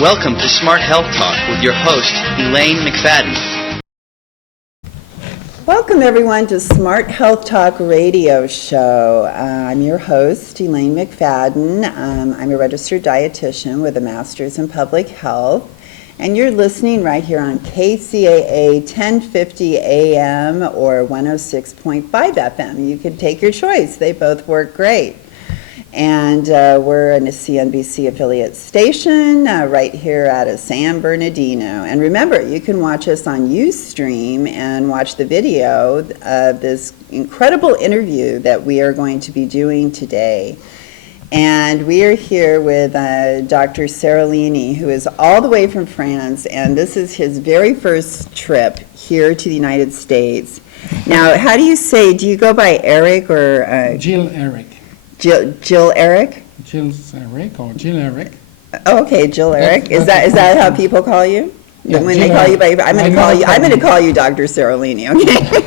Welcome to Smart Health Talk with your host, Elaine McFadden. Welcome everyone to Smart Health Talk radio show. I'm your host, Elaine McFadden. I'm a registered dietitian with a master's in public health. And you're listening right here on KCAA 1050 AM or 106.5 FM. You can take your choice. They both work great. And we're in a CNBC affiliate station right here out of San Bernardino. And remember, you can watch us on Ustream and watch the video of this incredible interview that we are going to be doing today. And we are here with Dr. Séralini, who is all the way from France, and this is his very first trip here to the United States. Now, how do you say, do you go by Eric or? Gilles-Eric. Gilles-Eric? Gilles-Eric or Gilles-Eric. Oh, okay, Gilles-Eric. Is that how people call you? Yeah, when they call you by, I'm going to call you Dr. Séralini, okay?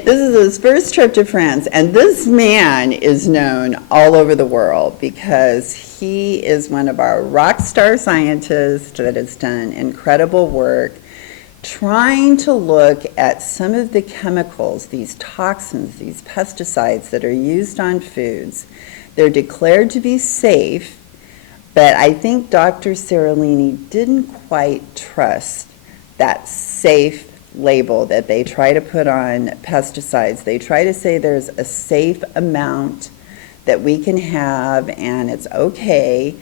This is his first trip to France, and this man is known all over the world because he is one of our rock star scientists that has done incredible work trying to look at some of the chemicals, these toxins, these pesticides that are used on foods. They're declared to be safe, but I think Dr. Séralini didn't quite trust that safe label that they try to put on pesticides. They try to say there's a safe amount that we can have and it's okay.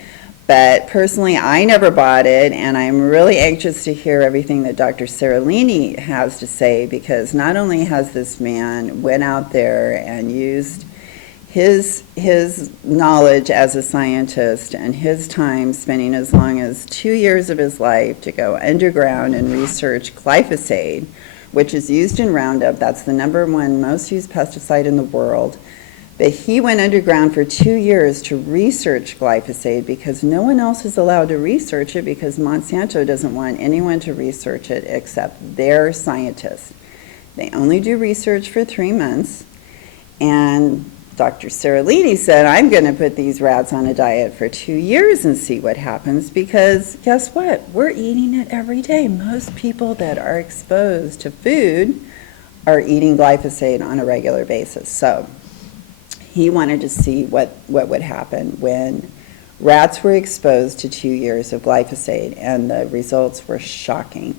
But personally, I never bought it, and I'm really anxious to hear everything that Dr. Séralini has to say, because not only has this man went out there and used his knowledge as a scientist and his time spending as long as 2 years of his life to go underground and research glyphosate, which is used in Roundup. That's the #1 most used pesticide in the world. But he went underground for 2 years to research glyphosate because no one else is allowed to research it because Monsanto doesn't want anyone to research it except their scientists. They only do research for 3 months, and Dr. Séralini said, I'm going to put these rats on a diet for 2 years and see what happens, because guess what? We're eating it every day. Most people that are exposed to food are eating glyphosate on a regular basis. So he wanted to see what would happen when rats were exposed to 2 years of glyphosate, and the results were shocking.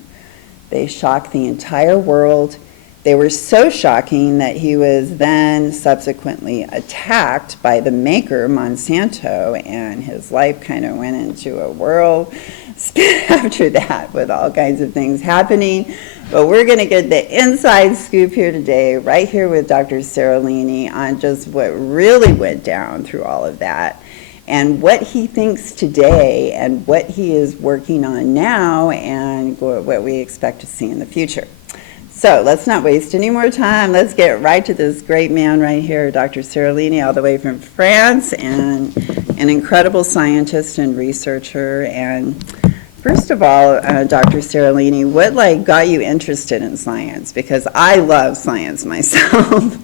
They shocked the entire world. They were so shocking that he was then subsequently attacked by the maker, Monsanto, and his life kind of went into a whirl after that with all kinds of things happening. But we're going to get the inside scoop here today, right here with Dr. Séralini, on just what really went down through all of that and what he thinks today and what he is working on now and what we expect to see in the future. So let's not waste any more time. Let's get right to this great man right here, Dr. Séralini, all the way from France, and an incredible scientist and researcher. And first of all, Dr. Séralini, what got you interested in science? Because I love science myself,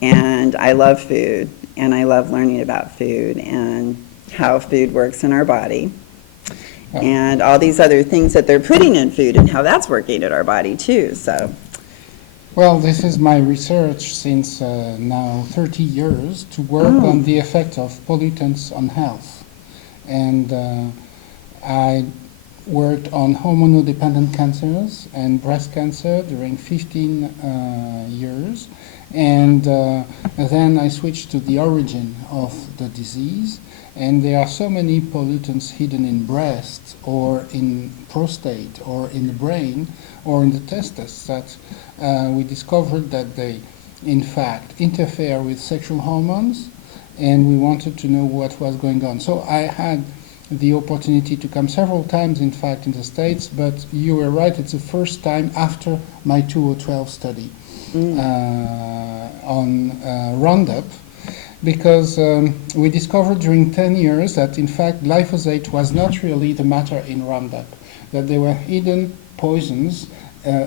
and I love food, and I love learning about food and how food works in our body, and all these other things that they're putting in food and how that's working in our body too. So, well, this is my research since now 30 years to work on the effect of pollutants on health. And I worked on hormonal-dependent cancers and breast cancer during 15 years. And then I switched to the origin of the disease. And there are so many pollutants hidden in breast or in prostate or in the brain or in the testes that we discovered that they, in fact, interfere with sexual hormones, and we wanted to know what was going on. So I had the opportunity to come several times, in fact, in the States, but you were right, it's the first time after my 2012 study on Roundup, because we discovered during 10 years that, in fact, glyphosate was not really the matter in Roundup, that there were hidden poisons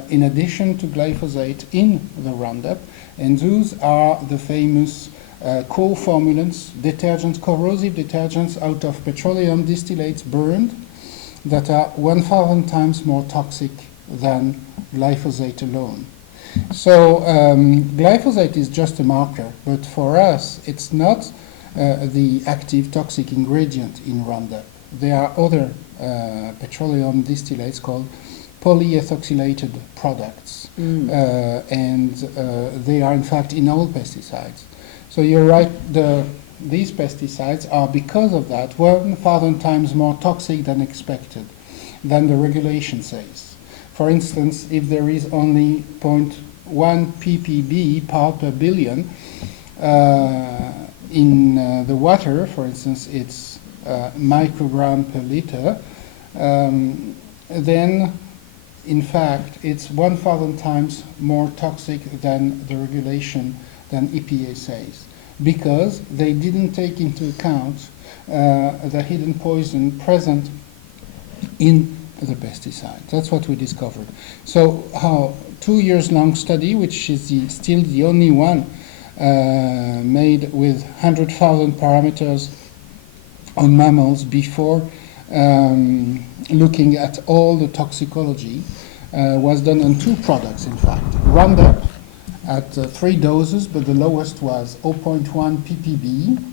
in addition to glyphosate in the Roundup, and those are the famous co-formulants, detergents, corrosive detergents out of petroleum distillates burned that are 1,000 times more toxic than glyphosate alone. So glyphosate is just a marker, but for us it's not the active toxic ingredient in Roundup. There are other petroleum distillates called polyethoxylated products, and they are in fact in all pesticides. So you're right, these pesticides are, because of that, 1,000 times more toxic than expected, than the regulation says. For instance, if there is only 0.1 ppb, part per billion, in the water, for instance, it's microgram per liter, then in fact it's 1,000 times more toxic than the regulation than EPA says, because they didn't take into account the hidden poison present in the pesticide. That's what we discovered. So, 2 years long study, which is still the only one made with 100,000 parameters on mammals before looking at all the toxicology, was done on 2 products, in fact. Roundup at 3 doses, but the lowest was 0.1 ppb,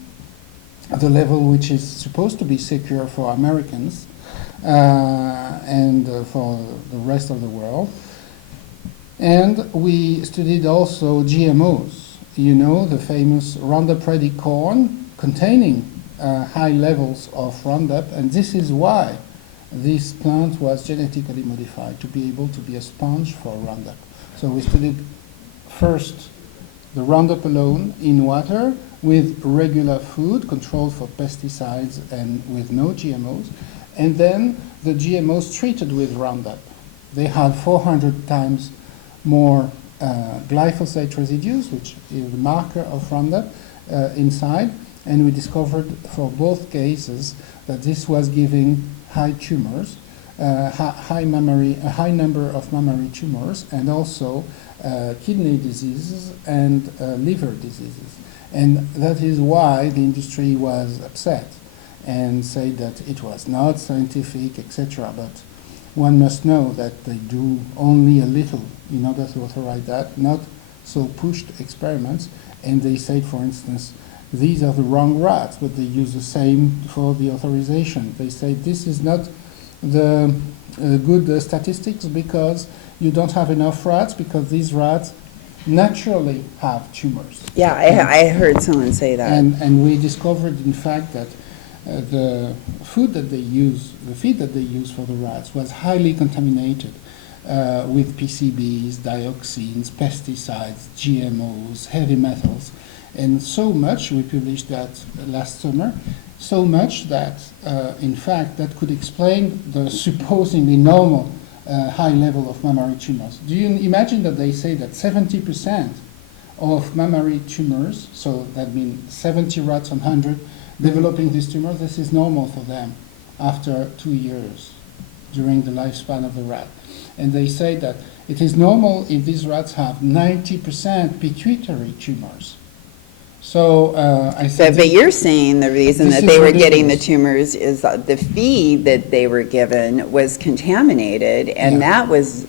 the level which is supposed to be secure for Americans and for the rest of the world. And we studied also GMOs, you know, the famous Roundup Ready corn containing high levels of Roundup, and this is why this plant was genetically modified to be able to be a sponge for Roundup. So we studied first the Roundup alone in water with regular food controlled for pesticides and with no GMOs, and then the GMOs treated with Roundup. They had 400 times more glyphosate residues, which is the marker of Roundup, inside, and we discovered for both cases that this was giving high tumors, a high number of mammary tumors, and also kidney diseases and liver diseases. And that is why the industry was upset and said that it was not scientific, etc. But one must know that they do only a little in order to authorize that, not so pushed experiments. And they said, for instance, these are the wrong rats, but they use the same for the authorization. They say this is not the good statistics because you don't have enough rats, because these rats naturally have tumors. Yeah, I heard someone say that. And we discovered, in fact, that the food that they use, the feed that they use for the rats was highly contaminated with PCBs, dioxins, pesticides, GMOs, heavy metals. And so much, we published that last summer, so much that, in fact, that could explain the supposedly normal high level of mammary tumors. Do you imagine that they say that 70% of mammary tumors, so that means 70 rats on 100 developing this tumor, this is normal for them after 2 years during the lifespan of the rat. And they say that it is normal if these rats have 90% pituitary tumors. So I said, but you're saying the reason This that is they were ridiculous. getting the tumors is that the feed that they were given was contaminated, and Yeah. that was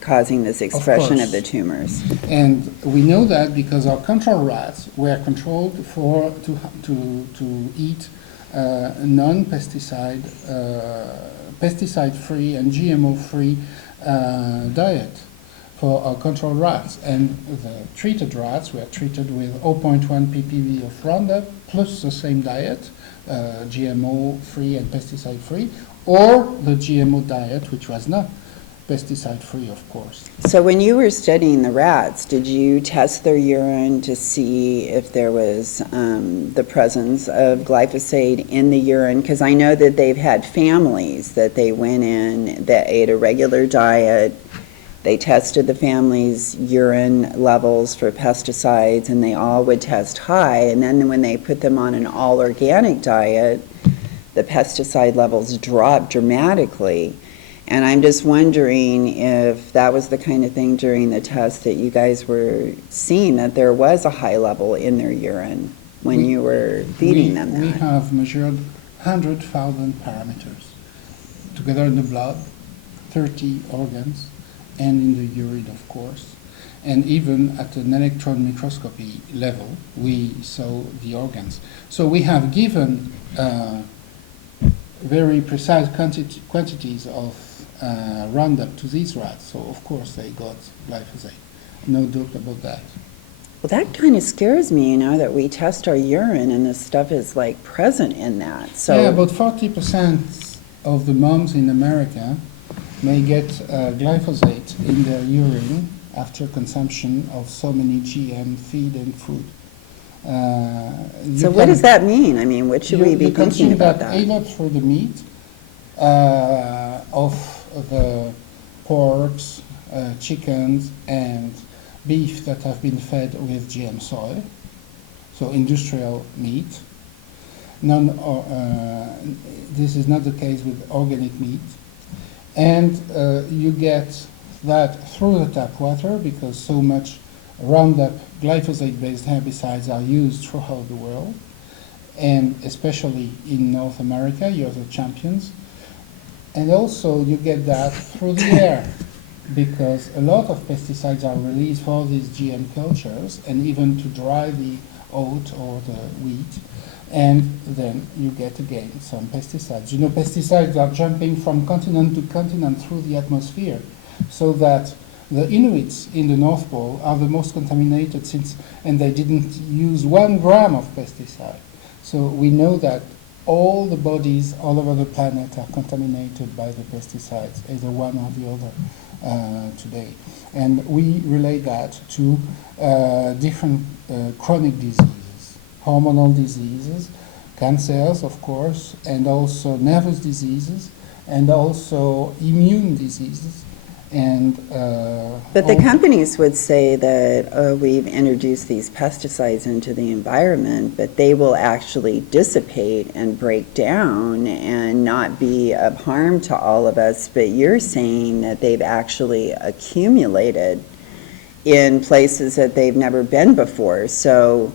causing this expression of course. the tumors. and we know that because our control rats were controlled to eat non-pesticide, pesticide-free and GMO-free diet for our control rats, and the treated rats were treated with 0.1 ppb of Roundup plus the same diet, GMO-free and pesticide-free, or the GMO diet, which was not pesticide-free, of course. So when you were studying the rats, did you test their urine to see if there was the presence of glyphosate in the urine? Because I know that they've had families that they went in that ate a regular diet. They tested the family's urine levels for pesticides, and they all would test high. And then when they put them on an all-organic diet, the pesticide levels dropped dramatically. And I'm just wondering if that was the kind of thing during the test that you guys were seeing, that there was a high level in their urine when you were feeding them that. We have measured 100,000 parameters, together in the blood, 30 organs, and in the urine, of course. And even at an electron microscopy level, we saw the organs. So we have given very precise quantities of Roundup to these rats, so of course they got glyphosate. No doubt about that. Well, that kind of scares me, that we test our urine and this stuff is like present in that. So yeah, about 40% of the moms in America may get glyphosate in their urine after consumption of so many GM feed and food. So what does that mean? I mean, what should we be thinking about that? Either through the meat of the porks, chickens, and beef that have been fed with GM soy, so industrial meat. This is not the case with organic meat. And you get that through the tap water because so much Roundup glyphosate-based herbicides are used throughout the world, and especially in North America, you're the champions. And also you get that through the air because a lot of pesticides are released for these GM cultures and even to dry the oat or the wheat. And then you get again some pesticides. Pesticides are jumping from continent to continent through the atmosphere, so that the Inuits in the North Pole are the most contaminated and they didn't use 1 gram of pesticide. So we know that all the bodies all over the planet are contaminated by the pesticides, either one or the other today. And we relate that to different chronic diseases, hormonal diseases, cancers, of course, and also nervous diseases, and also immune diseases. But the companies would say that we've introduced these pesticides into the environment, but they will actually dissipate and break down and not be of harm to all of us. But you're saying that they've actually accumulated in places that they've never been before. So,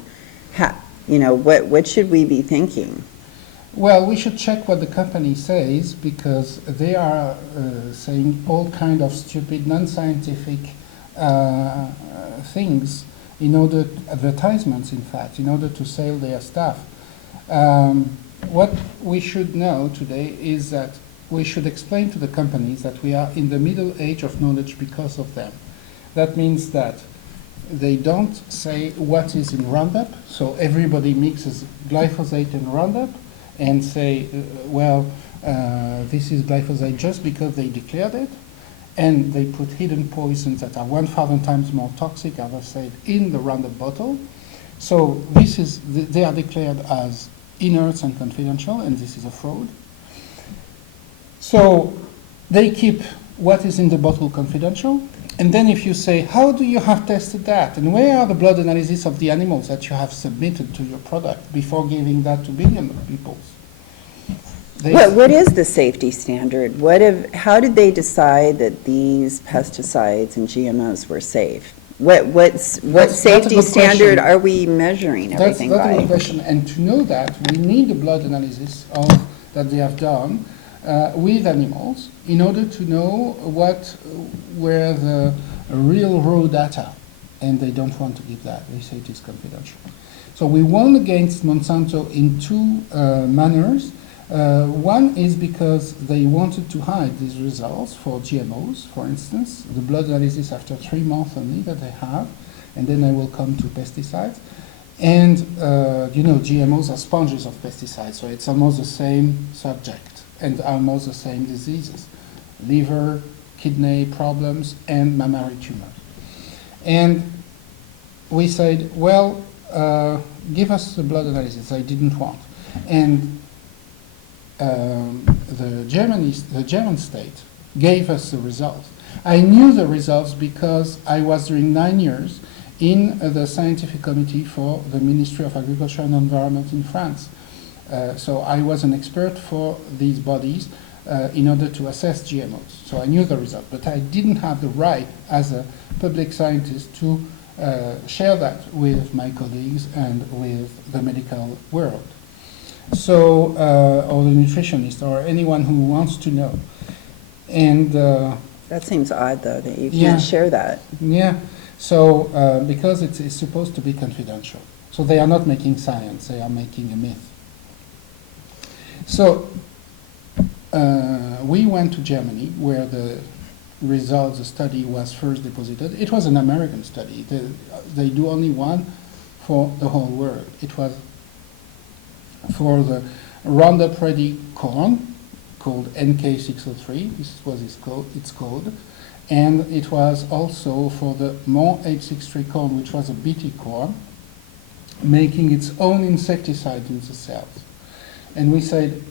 what should we be thinking? Well, we should check what the company says because they are saying all kind of stupid, non-scientific things advertisements in fact, in order to sell their stuff. What we should know today is that we should explain to the companies that we are in the middle age of knowledge because of them. That means that they don't say what is in Roundup, so everybody mixes glyphosate and Roundup, and say, this is glyphosate just because they declared it, and they put hidden poisons that are 1,000 times more toxic, as I said, in the Roundup bottle. So they are declared as inert and confidential, and this is a fraud. So they keep what is in the bottle confidential, and then if you say, how do you have tested that, and where are the blood analysis of the animals that you have submitted to your product before giving that to billions of people? What is the safety standard? How did they decide that these pesticides and GMOs were safe? What safety standard are we measuring everything by? That's a good question, and to know that, we need a blood analysis that they have done with animals in order to know what were the real raw data, and they don't want to give that. They say it is confidential. So we won against Monsanto in 2 manners. One is because they wanted to hide these results for GMOs, for instance, the blood analysis after 3 months only that they have, and then I will come to pesticides. And, GMOs are sponges of pesticides, so it's almost the same subject and almost the same diseases, liver, kidney problems, and mammary tumors. And we said, give us the blood analysis. They didn't want. And the German state gave us the results. I knew the results because I was during 9 years in the scientific committee for the Ministry of Agriculture and Environment in France. So I was an expert for these bodies in order to assess GMOs. So I knew the result, but I didn't have the right as a public scientist to share that with my colleagues and with the medical world. So, or the nutritionist, or anyone who wants to know. And That seems odd, though, that you Yeah. can't share that. yeah, so because it's supposed to be confidential. So they are not making science, they are making a myth. So we went to Germany where the results, the study was first deposited. It was an American study. They do only one for the whole world. It was for the Roundup Ready corn called NK603, this was its code, and it was also for the Mon 863 corn, which was a Bt corn, making its own insecticide in the cells. And we said,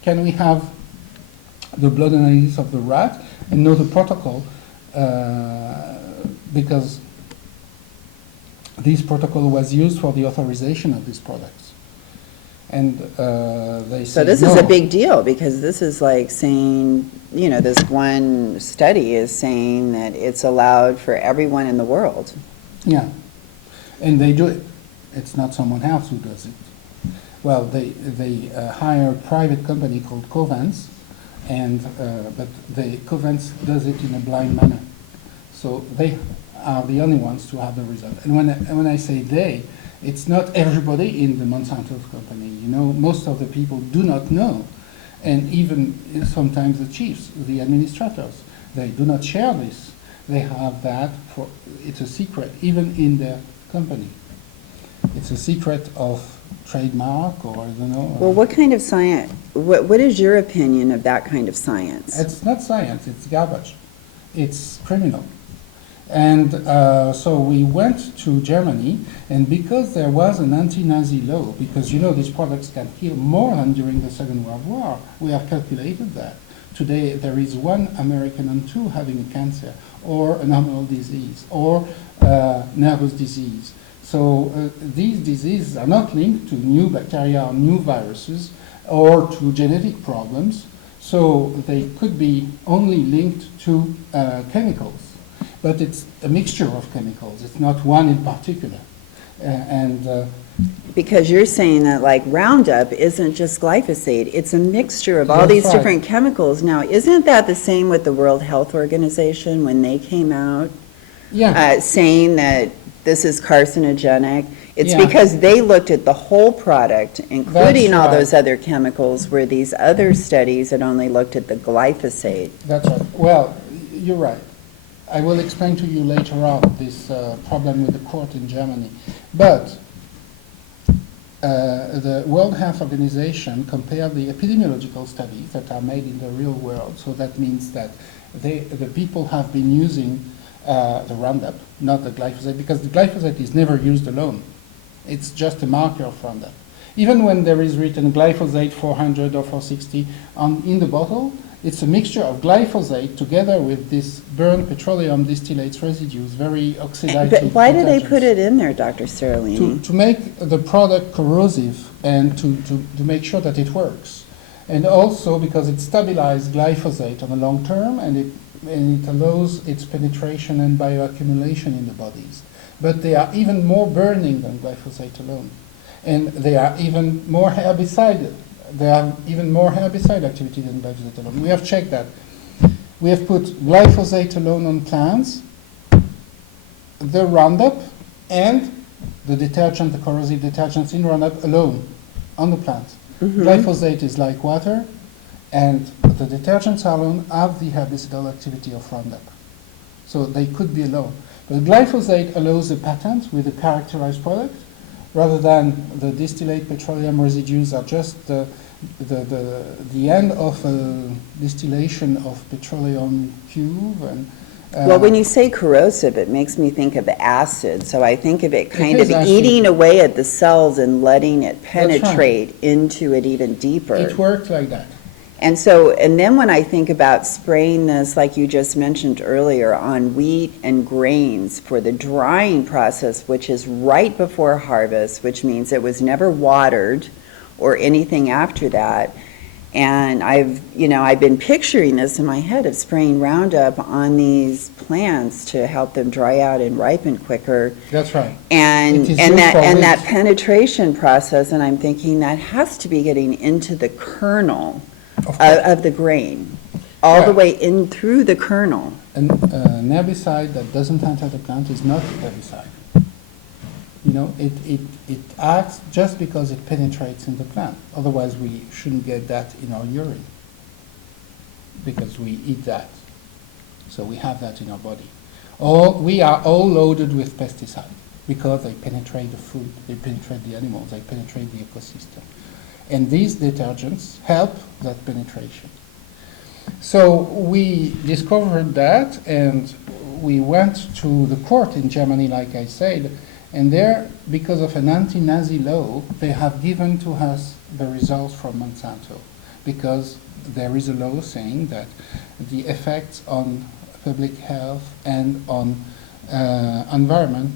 can we have the blood analysis of the rat and know the protocol, because this protocol was used for the authorization of these products. And they So said this no. is a big deal, because this is like saying, you know, this one study is saying that it's allowed for everyone in the world. Yeah, and they do it. It's not someone else who does it. Well, they hire a private company called Covance, and but Covance does it in a blind manner. So they are the only ones to have the result. And when I say they, it's not everybody in the Monsanto company. You know, most of the people do not know, and even sometimes the chiefs, the administrators, they do not share this. They have that for, it's a secret, even in their company. It's a secret of trademark, or I don't know. Well, what kind of science, what is your opinion of that kind of science? It's not science, it's garbage. It's criminal. And so we went to Germany, and because there was an anti-Nazi law, because you know these products can kill more than during the Second World War, we have calculated that. Today there is 1 American on 2 having a cancer, or an hormonal disease, or nervous disease. So these diseases are not linked to new bacteria or new viruses, or to genetic problems, so they could be only linked to chemicals. But it's a mixture of chemicals. It's not one in particular. Because you're saying that like Roundup isn't just glyphosate, it's a mixture of all That's these right. different chemicals. Now, isn't that the same with the World Health Organization when they came out Yeah, saying that this is carcinogenic? It's Yeah. because they looked at the whole product, including all right. those other chemicals, where these other studies had only looked at the glyphosate. that's right. Well, you're right. I will explain to you later on this problem with the court in Germany. But the World Health Organization compared the epidemiological studies that are made in the real world. So that means that the people have been using the Roundup, not the glyphosate, because the glyphosate is never used alone. It's just a marker of Roundup. Even when there is written glyphosate 400 or 460 in the bottle, it's a mixture of glyphosate together with this burned petroleum distillates residues, very oxidative. But why do they pollutants. put it in there, Dr. Séralini? To make the product corrosive and to make sure that it works. And also because it stabilizes glyphosate on the long term, and it allows its penetration and bioaccumulation in the bodies. But they are even more burning than glyphosate alone. And they are even more herbicide. They have even more herbicide activity than glyphosate alone. We have checked that. We have put glyphosate alone on plants, the Roundup, and the detergent, the corrosive detergents in Roundup alone on the plants. Glyphosate is like water, and the detergents alone have the herbicidal activity of Roundup. So they could be alone. But glyphosate allows a patent with a characterized product, rather than the distillate petroleum residues are just the end of a distillation of petroleum cube. And Well, when you say corrosive, it makes me think of acid, so I think of it kind is of acid. eating away at the cells and letting it right. penetrate into it even deeper. it worked like that. And so, and then when I think about spraying this, like you just mentioned earlier, on wheat and grains for the drying process, which is right before harvest, which means it was never watered or anything after that, And I've been picturing this in my head of spraying Roundup on these plants to help them dry out and ripen quicker. That's right. And It is and used that for and that weeds. penetration process, and I'm thinking that has to be getting into the kernel Of course. of the grain, all the Yeah. way in through the kernel. An herbicide that doesn't enter the plant is not a herbicide. It acts just because it penetrates in the plant. Otherwise, we shouldn't get that in our urine because we eat that. So we have that in our body. We are all loaded with pesticides because they penetrate the food, they penetrate the animals, they penetrate the ecosystem. And these detergents help that penetration. So we discovered that, and we went to the court in Germany, like I said, and there, because of an anti-Nazi law, they have given to us the results from Monsanto, because there is a law saying that the effects on public health and on environment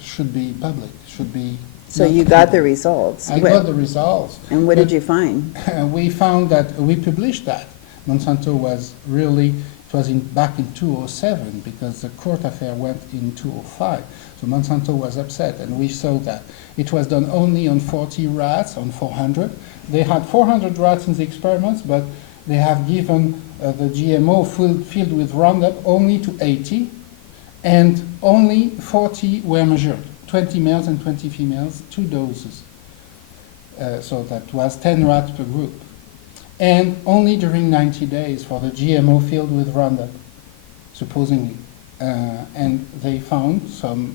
should be public, should be. So you got the results. I got the results. And what did you find? We found that we published that. Monsanto was really, it was back in 2007 because the court affair went in 2005. So Monsanto was upset, and we saw that. It was done only on 40 rats, on 400. They had 400 rats in the experiments, but they have given the GMO filled with Roundup only to 80, and only 40 were measured, 20 males and 20 females, 2 doses. So that was 10 rats per group. And only during 90 days for the GMO filled with Roundup, supposedly. And they found some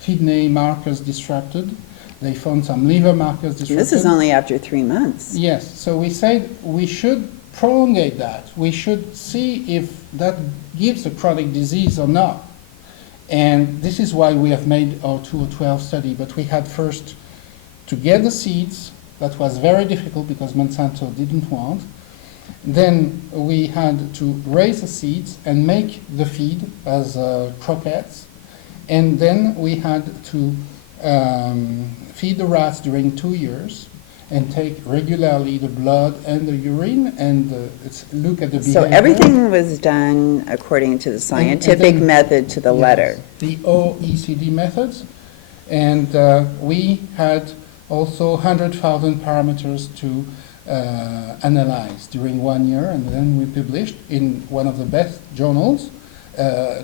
kidney markers disrupted. They found some liver markers disrupted. This is only after 3 months. Yes, so we said we should prolongate that. We should see if that gives a chronic disease or not. And this is why we have made our 2012 study, but we had first to get the seeds. That was very difficult because Monsanto didn't want. Then we had to raise the seeds and make the feed as croquettes. And then we had to feed the rats during 2 years and take regularly the blood and the urine and look at the behavior. So everything was done according to the scientific method to the letter. The OECD methods. And we had also 100,000 parameters to analyze during 1 year, and then we published in one of the best journals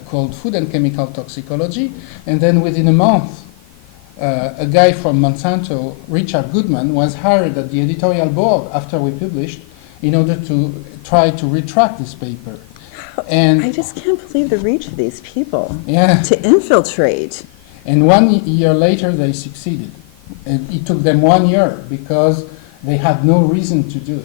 called Food and Chemical Toxicology. And then within a month, a guy from Monsanto, Richard Goodman, was hired at the editorial board after we published in order to try to retract this paper. And I just can't believe the reach of these people yeah, to infiltrate. and 1 year later they succeeded. And it took them 1 year because they had no reason to do it.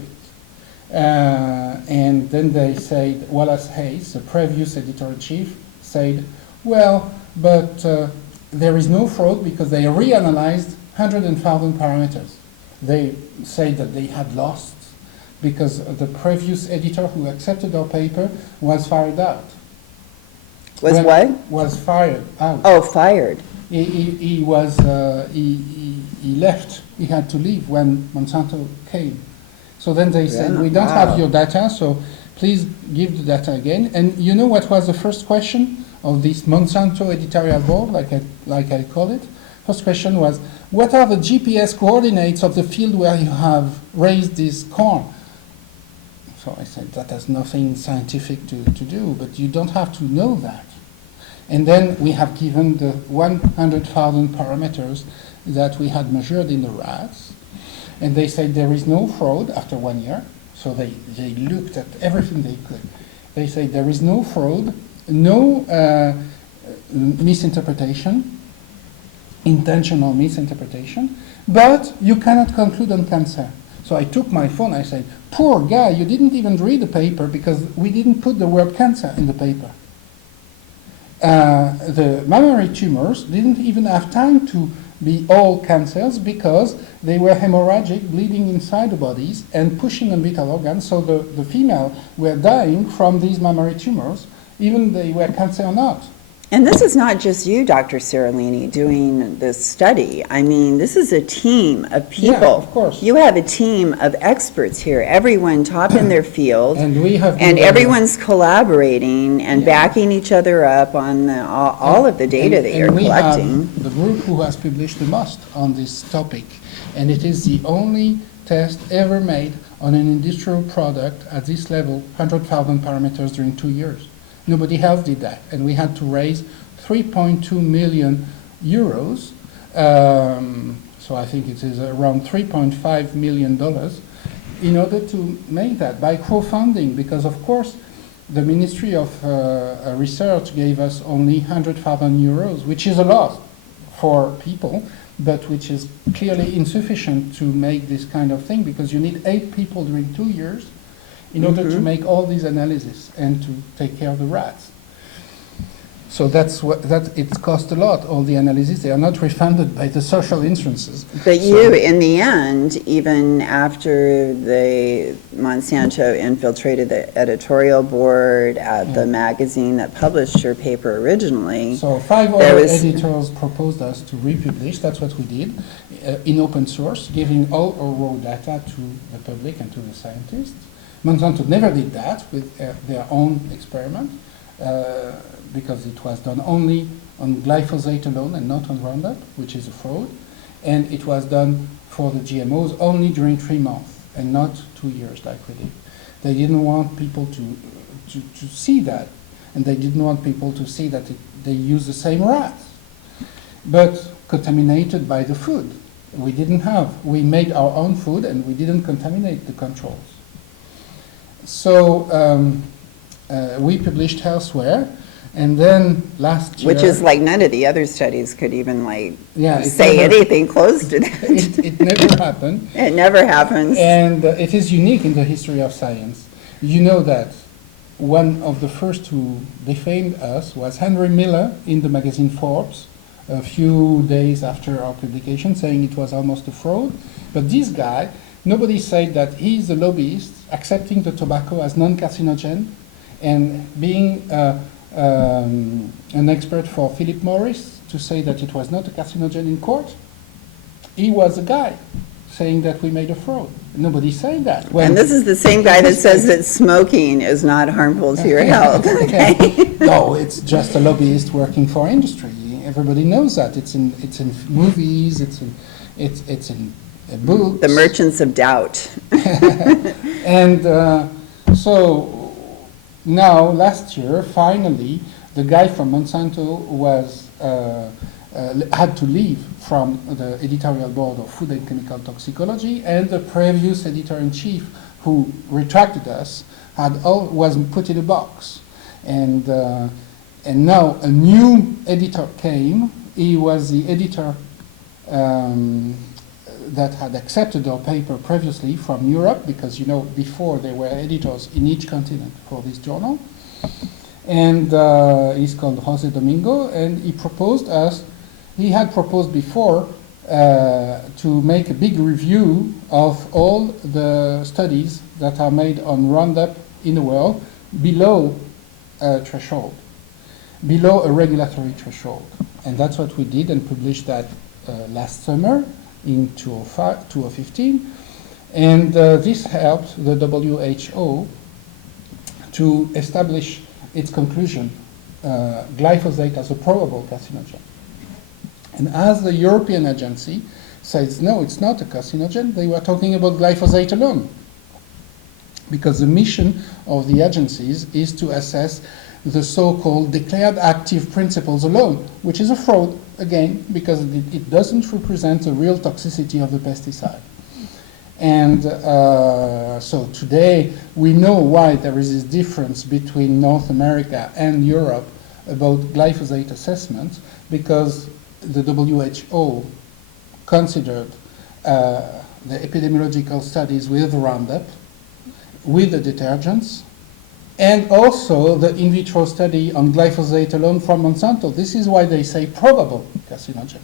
And then they said, Wallace Hayes, the previous editor-in-chief, said, well, but there is no fraud because they reanalyzed 100,000 parameters. They say that they had lost because the previous editor who accepted our paper was fired out. Was what? Was fired out. Oh, fired. He left. He had to leave when Monsanto came. So then they said, we don't have your data, so please give the data again. And you know what was the first question of this Monsanto editorial board, like I call it? First question was, what are the GPS coordinates of the field where you have raised this corn? So I said, that has nothing scientific to do, but you don't have to know that. And then we have given the 100,000 parameters that we had measured in the rats. And they said there is no fraud after 1 year. So they looked at everything they could. They said there is no fraud, no misinterpretation, intentional misinterpretation, but you cannot conclude on cancer. So I took my phone, I said, poor guy, you didn't even read the paper because we didn't put the word cancer in the paper. The mammary tumors didn't even have time to be all cancers because they were hemorrhagic, bleeding inside the bodies and pushing on vital organs. So the female were dying from these mammary tumors, even they were cancer or not. And this is not just you, Dr. Séralini, doing this study. I mean, this is a team of people. Yeah, of course. You have a team of experts here, everyone top in their field. And we have And been- everyone's collaborating and Yeah. backing each other up on all of the data that you're And we have collecting. the group who has published the most on this topic, and it is the only test ever made on an industrial product at this level, 100,000 parameters during 2 years. Nobody else did that, and we had to raise 3.2 million euros, so I think it is around $3.5 million, in order to make that by crowdfunding, because of course the Ministry of Research gave us only 100,000 euros, which is a lot for people, but which is clearly insufficient to make this kind of thing, because you need 8 people during 2 years in order to make all these analyses and to take care of the rats. So it cost a lot, all the analyses. They are not refunded by the social insurances. But you, in the end, even after Monsanto infiltrated the editorial board at the magazine that published your paper originally. So 5 other editors proposed us to republish. That's what we did in open source, giving all our raw data to the public and to the scientists. Monsanto never did that with their own experiment. Because it was done only on glyphosate alone and not on Roundup, which is a fraud. And it was done for the GMOs only during 3 months and not 2 years like we did. They didn't want people to see that. And they didn't want people to see that they use the same rats, but contaminated by the food. We didn't have. We made our own food and we didn't contaminate the controls. So we published elsewhere. And then last year... Which is like none of the other studies could even say never, anything close to that. It never happened. It never happens. And it is unique in the history of science. You know that one of the first who defamed us was Henry Miller in the magazine Forbes a few days after our publication, saying it was almost a fraud. But this guy, nobody said that he's a lobbyist accepting the tobacco as non-carcinogen and being... an expert for Philip Morris to say that it was not a carcinogen in court. He was a guy saying that we made a fraud. Nobody said that. And this is the same guy that says that smoking is not harmful to your health. Okay? No, it's just a lobbyist working for industry. Everybody knows that. It's in movies. It's in books. The merchants of doubt. And so. Now, last year, finally, the guy from Monsanto had to leave from the editorial board of Food and Chemical Toxicology, and the previous editor-in-chief who retracted us was put in a box. And now a new editor came. He was the editor that had accepted our paper previously from Europe, because before there were editors in each continent for this journal. And he's called Jose Domingo, and he had proposed before to make a big review of all the studies that are made on Roundup in the world below a threshold, below a regulatory threshold. And that's what we did and published that last summer in 2015, and this helped the WHO to establish its conclusion, glyphosate as a probable carcinogen. And as the European agency says, no, it's not a carcinogen, they were talking about glyphosate alone, because the mission of the agencies is to assess the so-called declared active principles alone, which is a fraud, again, because it doesn't represent the real toxicity of the pesticide. And so today we know why there is this difference between North America and Europe about glyphosate assessment, because the WHO considered the epidemiological studies with Roundup, with the detergents, and also the in vitro study on glyphosate alone from Monsanto. This is why they say probable carcinogen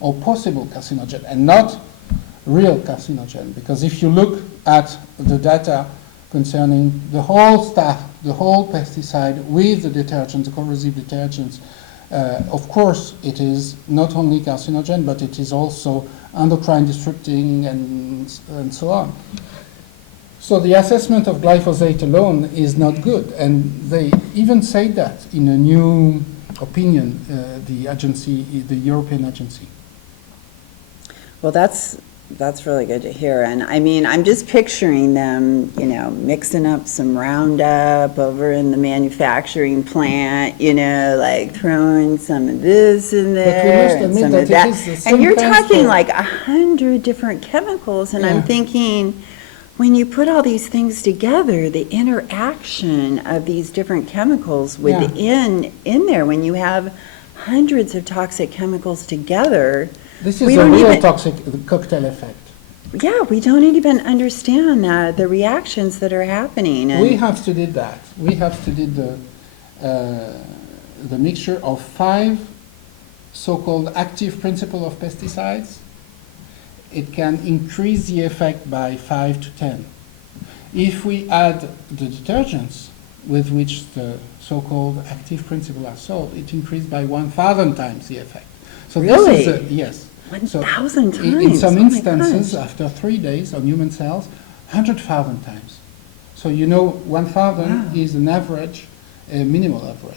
or possible carcinogen and not real carcinogen. Because if you look at the data concerning the whole stuff, the whole pesticide with the detergents, the corrosive detergents. Of course, it is not only carcinogen, but it is also endocrine disrupting and so on. So the assessment of glyphosate alone is not good, and they even say that in a new opinion, the agency, the European agency. Well, that's really good to hear. And I mean, I'm just picturing them, you know, mixing up some Roundup over in the manufacturing plant, you know, like throwing some of this in there and some of that. And you're talking like 100 different chemicals, and I'm thinking, when you put all these things together, the interaction of these different chemicals within in there, when you have hundreds of toxic chemicals together, this is a real toxic cocktail effect. Yeah, we don't even understand the reactions that are happening. And we have studied that. We have studied the mixture of 5 so-called active principle of pesticides. It can increase the effect by 5 to 10. If we add the detergents with which the so-called active principle are sold, it increased by 1,000 times the effect. So really? This is yes. 1,000 times? In some instances, after 3 days on human cells, 100,000 times. So you know 1,000 is an average, a minimal average.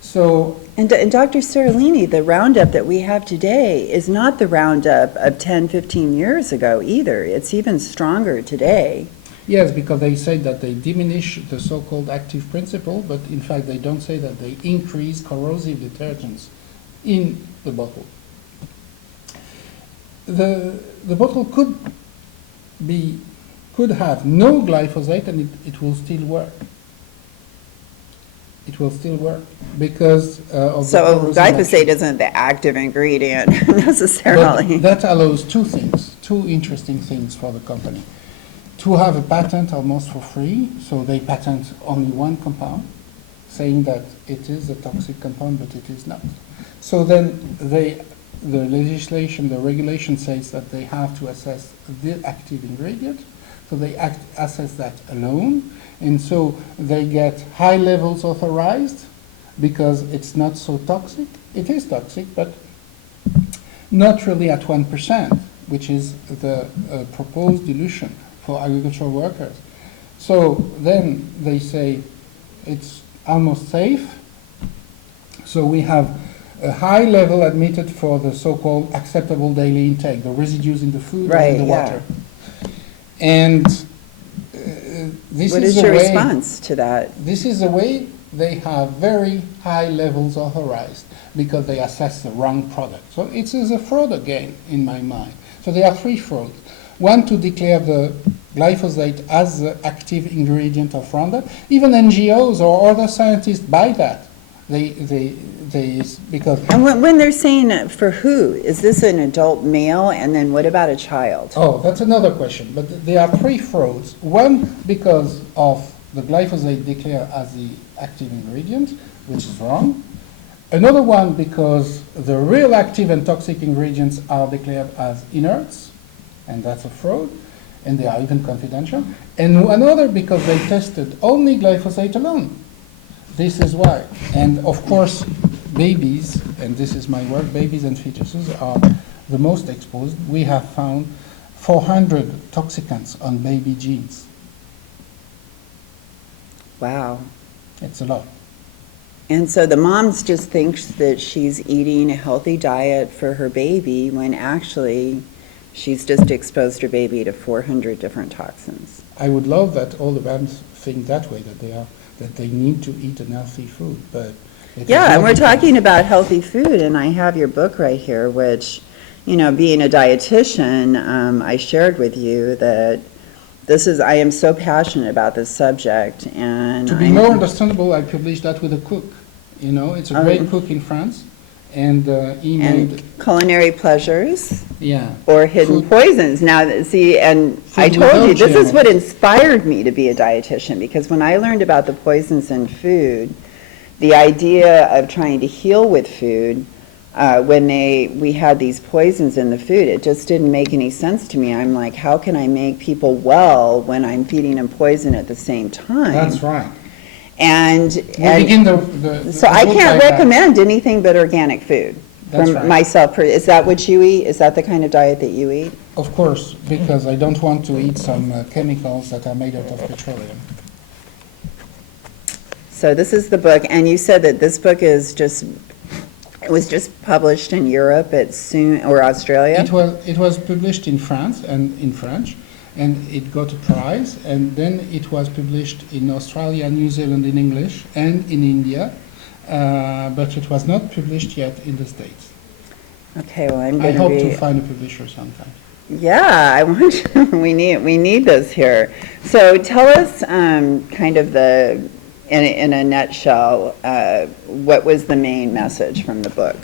So, and Dr. Séralini, the Roundup that we have today is not the Roundup of 10, 15 years ago either. It's even stronger today. Yes, because they say that they diminish the so-called active principle, but in fact they don't say that they increase corrosive detergents in the bottle. The bottle could have no glyphosate and it will still work. It will still work because of so the glyphosate isn't the active ingredient necessarily. But that allows 2 things, 2 interesting things for the company. To have a patent almost for free, so they patent only 1 compound, saying that it is a toxic compound, but it is not. So then the legislation, the regulation says that they have to assess the active ingredient, so they assess that alone. And so they get high levels authorized because it's not so toxic. It is toxic, but not really at 1%, which is the proposed dilution for agricultural workers. So then they say it's almost safe. So we have a high level admitted for the so-called acceptable daily intake, the residues in the food and in the water. And what is your response to that? This is the way they have very high levels authorized because they assess the wrong product. So it is a fraud again in my mind. So there are 3 frauds. One, to declare the glyphosate as the active ingredient of Roundup. Even NGOs or other scientists buy that. Because and when they're saying for who? Is this an adult male, and then what about a child? Oh, that's another question. But there are 3 frauds. One, because of the glyphosate declared as the active ingredient, which is wrong. Another one, because the real active and toxic ingredients are declared as inerts, and that's a fraud, and they are even confidential. And another, because they tested only glyphosate alone. This is why. And of course, babies, and this is my work, babies and fetuses are the most exposed. We have found 400 toxicants on baby genes. Wow. It's a lot. And so the moms just thinks that she's eating a healthy diet for her baby when actually she's just exposed her baby to 400 different toxins. I would love that all the moms think that way, that they need to eat a healthy food, but yeah, and we're talking about healthy food, and I have your book right here, which, you know, being a dietitian, I shared with you that I am so passionate about this subject, and to be more understandable, I published that with a cook. You know, it's a great cook in France, and he made culinary pleasures. Yeah. Or hidden poisons. Now, see, and I told you, this is what inspired me to be a dietitian, because when I learned about the poisons in food, the idea of trying to heal with food when we had these poisons in the food, it just didn't make any sense to me. I'm like, how can I make people well when I'm feeding them poison at the same time? That's right. And Begin so I can't recommend anything but organic food. That's from right. myself. Is that what you eat? Is that the kind of diet that you eat? Of course, because I don't want to eat some chemicals that are made out of petroleum. So this is the book, and you said that this book is it was just published in Europe or Australia? It was published in France and in French, and it got a prize, and then it was published in Australia, New Zealand in English, and in India, but it was not published yet in the States. Okay, well, I hope to find a publisher sometime. Yeah, I want. we need this here. So tell us, kind of in a nutshell, what was the main message from the book?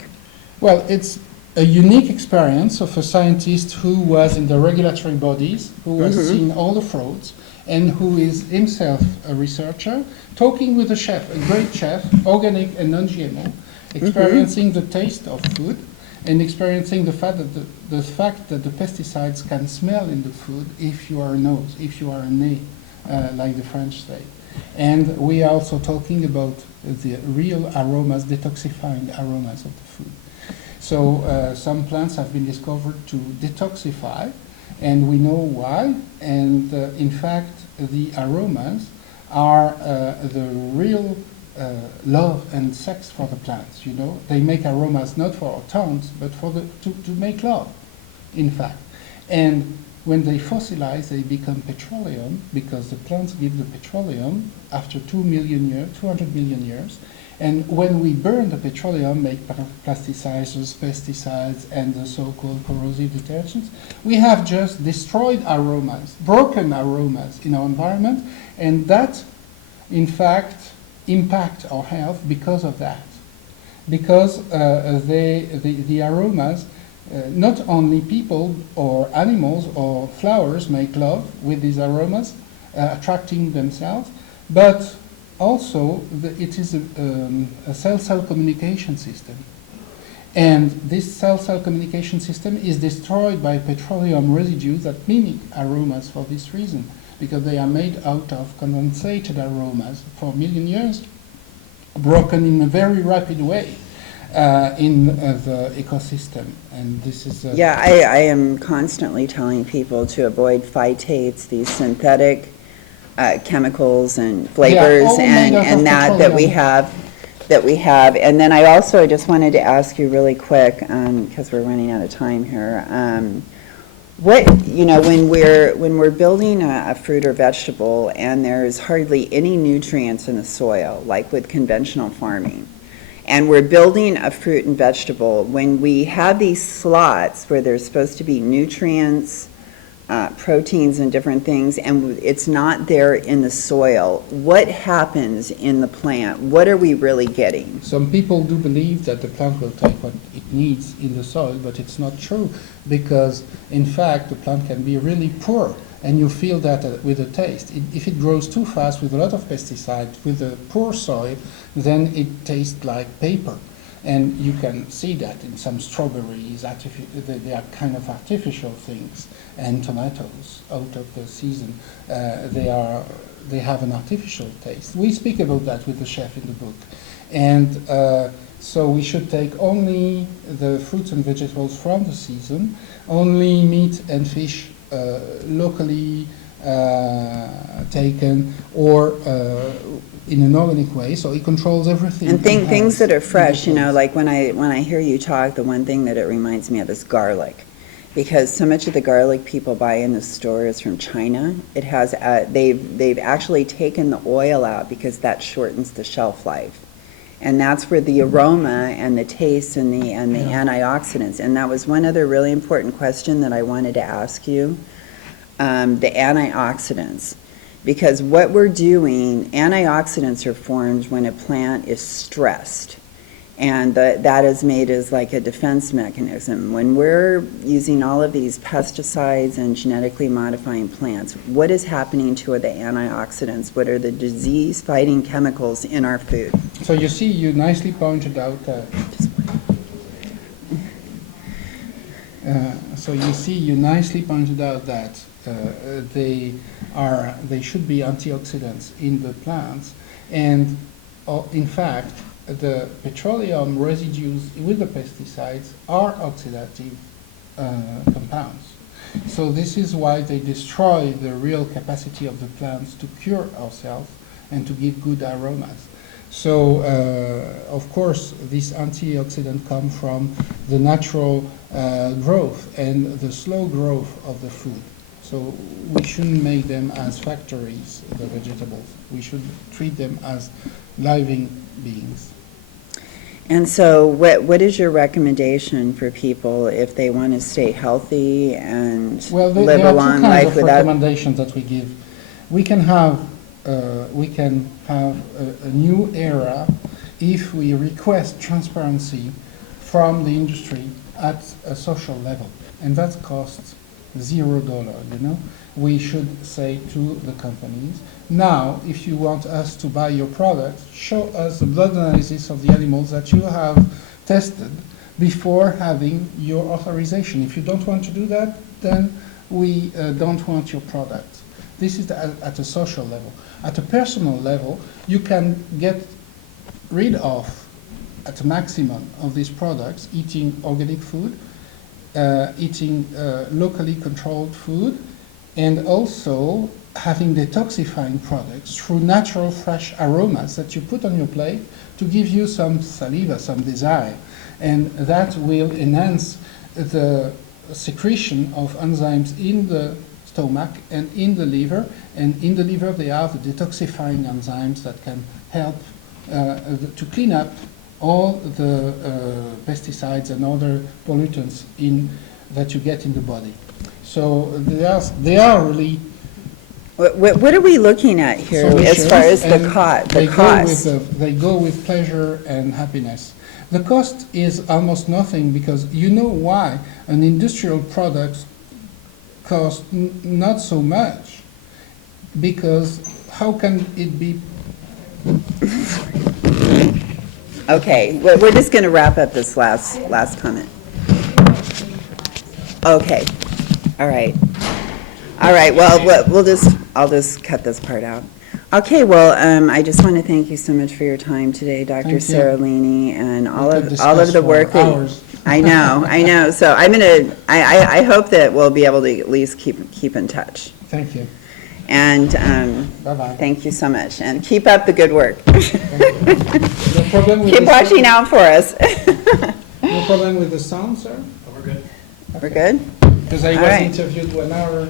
Well, it's a unique experience of a scientist who was in the regulatory bodies, who was seeing all the frauds, and who is himself a researcher, talking with a chef, a great chef, organic and non-GMO, experiencing the taste of food, and experiencing the fact that the pesticides can smell in the food if you are a nose, if you are a nez, like the French say. And we are also talking about the real aromas, detoxifying aromas of the food. So some plants have been discovered to detoxify, and we know why. And in fact, the aromas are the real love and sex for the plants. You know, they make aromas not for our tongues, but for to make love, in fact. And when they fossilize, they become petroleum, because the plants give the petroleum after 200 million years. And when we burn the petroleum, make plasticizers, pesticides, and the so-called corrosive detergents, we have just destroyed aromas, broken aromas in our environment, and that, in fact, impact our health because of that. Because the aromas, not only people or animals or flowers make love with these aromas, attracting themselves, but also it is a cell-cell communication system. And this cell-cell communication system is destroyed by petroleum residues that mimic aromas for this reason, because they are made out of condensated aromas for a million years, broken in a very rapid way. In the ecosystem, and this is yeah, I am constantly telling people to avoid phytates, these synthetic chemicals and flavors, and that we have. And then I also just wanted to ask you really quick, because we're running out of time here. What, when we're building a fruit or vegetable, and there's hardly any nutrients in the soil, like with conventional farming, and we're building a fruit and vegetable, when we have these slots where there's supposed to be nutrients, proteins and different things, and it's not there in the soil, what happens in the plant? What are we really getting? Some people do believe that the plant will take what it needs in the soil, but it's not true, because in fact the plant can be really poor, and you feel that with the taste. If it grows too fast with a lot of pesticides, with a poor soil, then it tastes like paper. And you can see that in some strawberries, they are kind of artificial things, and tomatoes out of the season, they have an artificial taste. We speak about that with the chef in the book. And so we should take only the fruits and vegetables from the season, only meat and fish locally taken, or in an organic way, so it controls everything. And things that are fresh, like when I hear you talk, the one thing that it reminds me of is garlic, because so much of the garlic people buy in the store is from China. It has they've actually taken the oil out because that shortens the shelf life, and that's where the aroma and the taste and the antioxidants. And that was one other really important question that I wanted to ask you, the antioxidants. Because what we're doing, antioxidants are formed when a plant is stressed, and that is made as like a defense mechanism. When we're using all of these pesticides and genetically modifying plants, what is happening to the antioxidants? What are the disease-fighting chemicals in our food? So you see, you nicely pointed out So you see, you nicely pointed out that they should be antioxidants in the plants, and in fact, the petroleum residues with the pesticides are oxidative compounds. So this is why they destroy the real capacity of the plants to cure ourselves and to give good aromas. So, of course, these antioxidants come from the natural growth and the slow growth of the food. So we shouldn't make them as factories, the vegetables. We should treat them as living beings. And so what is your recommendation for people if they want to stay healthy and live a long life without? There are two kinds of recommendations that we give. We can have a new era if we request transparency from the industry at a social level, and that costs $0, you know. We should say to the companies, now, if you want us to buy your product, show us the blood analysis of the animals that you have tested before having your authorization. If you don't want to do that, then we don't want your product. This is at a social level. At a personal level, you can get rid of, at a maximum, of these products, eating organic food, eating locally controlled food, and also having detoxifying products through natural fresh aromas that you put on your plate to give you some saliva, some desire. And that will enhance the secretion of enzymes in the stomach and in the liver. And in the liver they are the detoxifying enzymes that can help to clean up all the pesticides and other pollutants that you get in the body. So they are really. What are we looking at here as far as the cost? They go with pleasure and happiness. The cost is almost nothing, because you know why an industrial product costs not so much, because how can it be? Okay, we're just going to wrap up this last comment. Okay, all right. Well, I'll just cut this part out. Okay, well, I just want to thank you so much for your time today, Dr. Séralini, and all of the work that I know. So I hope that we'll be able to at least keep in touch. Thank you. And bye-bye. Thank you so much, and keep up the good work. No problem with keep watching out for us. No problem with the sound, sir? Oh, we're good. We're good? Because I was interviewed 1 hour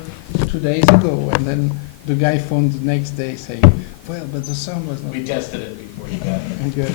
2 days ago, and then the guy phoned the next day saying, well, but the sound was not... We tested it before you got it. Good.